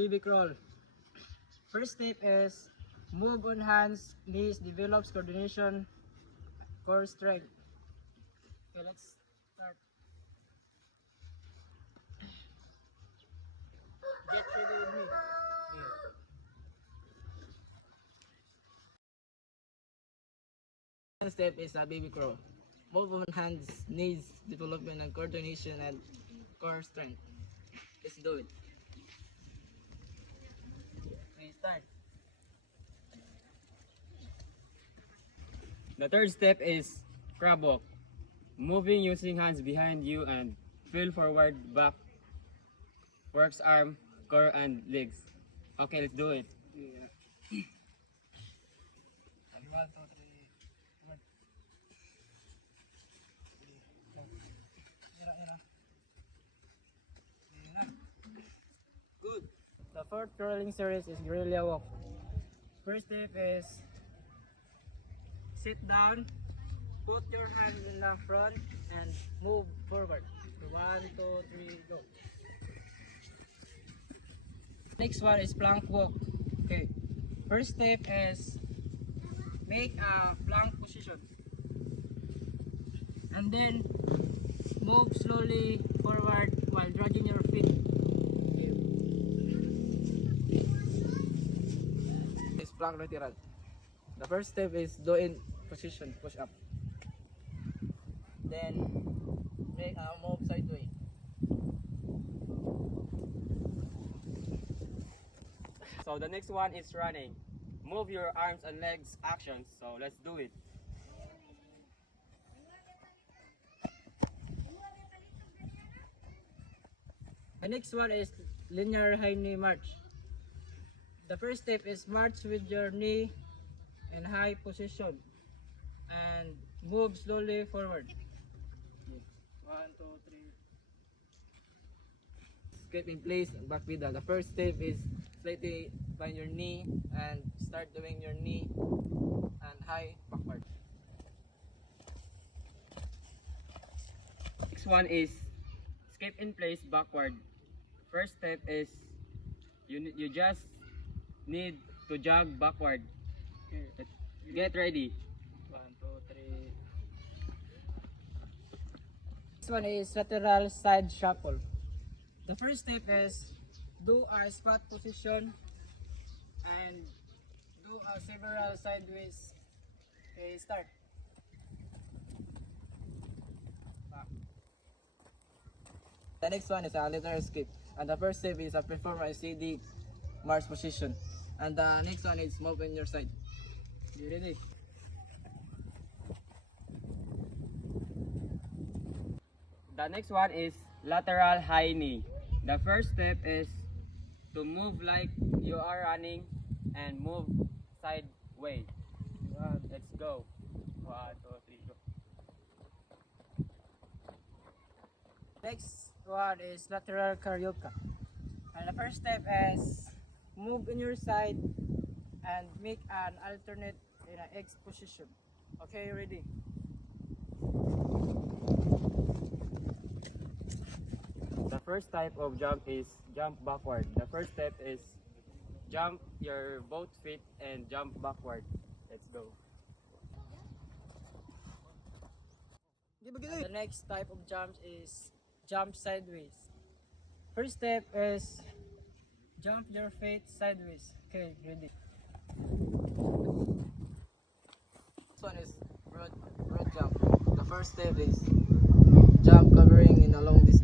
baby crawl. First step is move on hands, knees, develops coordination, core strength. Okay, let's start. Get ready with me. Second step is a baby crawl. Move on hands, knees, development and coordination and core strength. Let's do it. Okay, start. The third step is crab walk. Moving using hands behind you and feel forward, back, works arm, core, and legs. Okay, let's do it. Yeah. 1, 2, 3. Good. The fourth crawling series is guerrilla walk. First step is sit down, put your hands in the front and move forward. 1, 2, 3, go. Next one is plank walk. Okay. First step is make a plank position. And then move slowly forward while dragging your feet. Okay. It's plank lateral. The first step is do in position, push up. Then make a move sideways. So the next one is running. Move your arms and legs actions. So let's do it. The next one is linear high knee march. The first step is march with your knee in high position and move slowly forward. 1, 2, 3. Skip in place and back pedal. The first step is slightly bend your knee and start doing your knee and high backward. Next one is skip in place backward. First step is you just need to jog backward. Get ready. 1, 2, 3. This one is lateral side shuffle. The first step is do a squat position and do a several sideways. Okay, start. Back. The next one is a lateral skip. And the first step is a perform a CD march position. And the next one is move on your side. You ready? The next one is lateral high knee. The first step is to move like you are running and move sideways. Let's go. 1, 2, 3, go. Next one is lateral carioca. And the first step is move on your side and make an alternate in an X position. Okay, ready? The first type of jump is jump backward. The first step is jump your both feet and jump backward. Let's go. And the next type of jump is jump sideways. First step is jump your feet sideways. Okay, ready? This one is road jump. The first step is jump covering in a long distance.